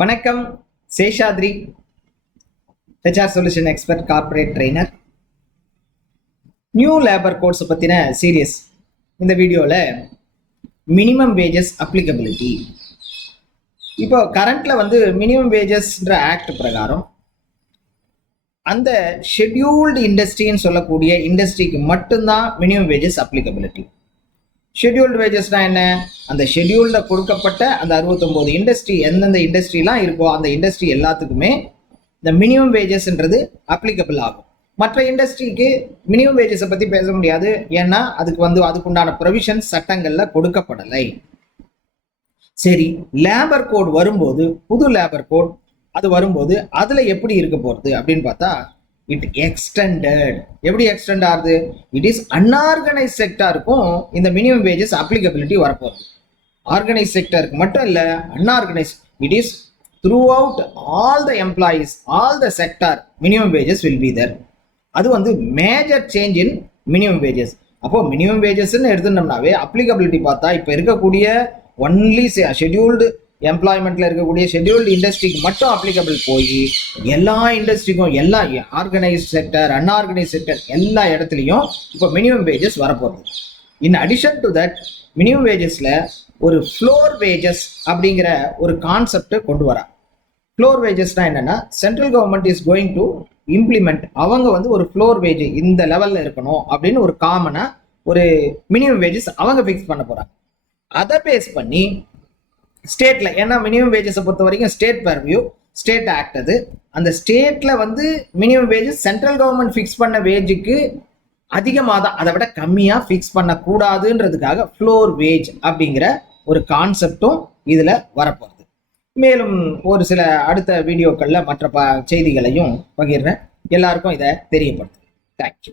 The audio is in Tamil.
வணக்கம் Seshadri HR solution expert corporate trainer new labour கோட்ஸை பற்றின சீரியஸ் இந்த வீடியோவில் மினிமம் வேஜஸ் அப்ளிகபிலிட்டி இப்போ கரண்ட்டில் வந்து மினிமம் வேஜஸ்ன்ற ஆக்ட் பிரகாரம் அந்த ஷெட்யூல்டு இண்டஸ்ட்ரின்னு சொல்லக்கூடிய இண்டஸ்ட்ரிக்கு மட்டும்தான் மினிமம் வேஜஸ் அப்ளிகபிலிட்டி ஷெட்யூல்டு வேஜஸ்னால் என்ன? அந்த ஷெட்யூல்டில் கொடுக்கப்பட்ட அந்த அறுபத்தொம்போது இண்டஸ்ட்ரி எந்தெந்த இண்டஸ்ட்ரிலாம் இருக்கோ அந்த இண்டஸ்ட்ரி எல்லாத்துக்குமே இந்த மினிமம் வேஜஸ்ன்றது அப்ளிகபிள் ஆகும். மற்ற இண்டஸ்ட்ரிக்கு மினிமம் வேஜஸை பற்றி பேச முடியாது. ஏன்னா அதுக்கு வந்து அதுக்குண்டான ப்ரொவிஷன் சட்டங்களில் கொடுக்கப்படலை. சரி லேபர் கோட் வரும்போது புது லேபர் கோட் அது வரும்போது அதில் எப்படி இருக்க போகிறது அப்படின்னு பார்த்தா இட் எக்ஸ்டெண்டட் எப்படி எக்ஸ்டெண்ட் ஆகுது? இட் இஸ் அன்ஆர்கனைஸ் செக்டாருக்கும் இந்த மினிமம் வேஜஸ் அப்ளிகபிலிட்டி வரப்போகுது. ஆர்கனைஸ் செக்டருக்கு மட்டும் இல்லை unorganised it is throughout all the employees all the sector minimum wages will be there அது வந்து major change in minimum wages அப்போ மினிமம் வேஜஸ்ன்னு எடுத்துட்டோம்னாவே அப்ளிகபிலிட்டி பார்த்தா இப்போ இருக்கக்கூடிய ஒன்லி ஷெட்யூல்டு எம்ப்ளாய்மெண்ட்ல இருக்கக்கூடிய ஷெட்யூல்டு இண்டஸ்ட்ரிக்கு மட்டும் அப்ளிகபிள் போய் எல்லா இண்டஸ்ட்ரிக்கும் எல்லா ஆர்கனைஸ் செக்டர் அன்ஆர்கனைஸ் செக்டர் எல்லா இடத்துலையும் இப்போ மினிமம் வேஜஸ் வரப்போகுது. In addition to that minimum வேஜஸில் ஒரு ஃப்ளோர் வேஜஸ் அப்படிங்கிற ஒரு கான்செப்டை கொண்டு வரா. ஃப்ளோர் வேஜஸ்னா என்னன்னா central government is going to implement அவங்க வந்து ஒரு ஃப்ளோர் வேஜ் இந்த லெவலில் இருக்கணும் அப்படின்னு ஒரு காமனாக ஒரு மினிமம் வேஜஸ் அவங்க ஃபிக்ஸ் பண்ண போகிறாங்க அதை பேஸ் பண்ணி ஸ்டேட்டில் ஏன்னா மினிமம் வேஜஸை பொறுத்த வரைக்கும் ஸ்டேட் பர்வியூ ஸ்டேட் ஆக்ட் அது. அந்த ஸ்டேட்டில் வந்து minimum wages central government fix பண்ண வேஜுக்கு அதிகமாக தான் அதை விட கம்மியாக ஃபிக்ஸ் பண்ணக்கூடாதுன்றதுக்காக ஃப்ளோர் வேஜ் அப்படிங்கிற ஒரு கான்செப்டும் இதில் வரப்போகுது. மேலும் ஒரு சில அடுத்த வீடியோக்களில் மற்ற ப செய்திகளையும் பகிர்றேன். எல்லாருக்கும் இதை தெரியப்படுத்தும் தேங்க்யூ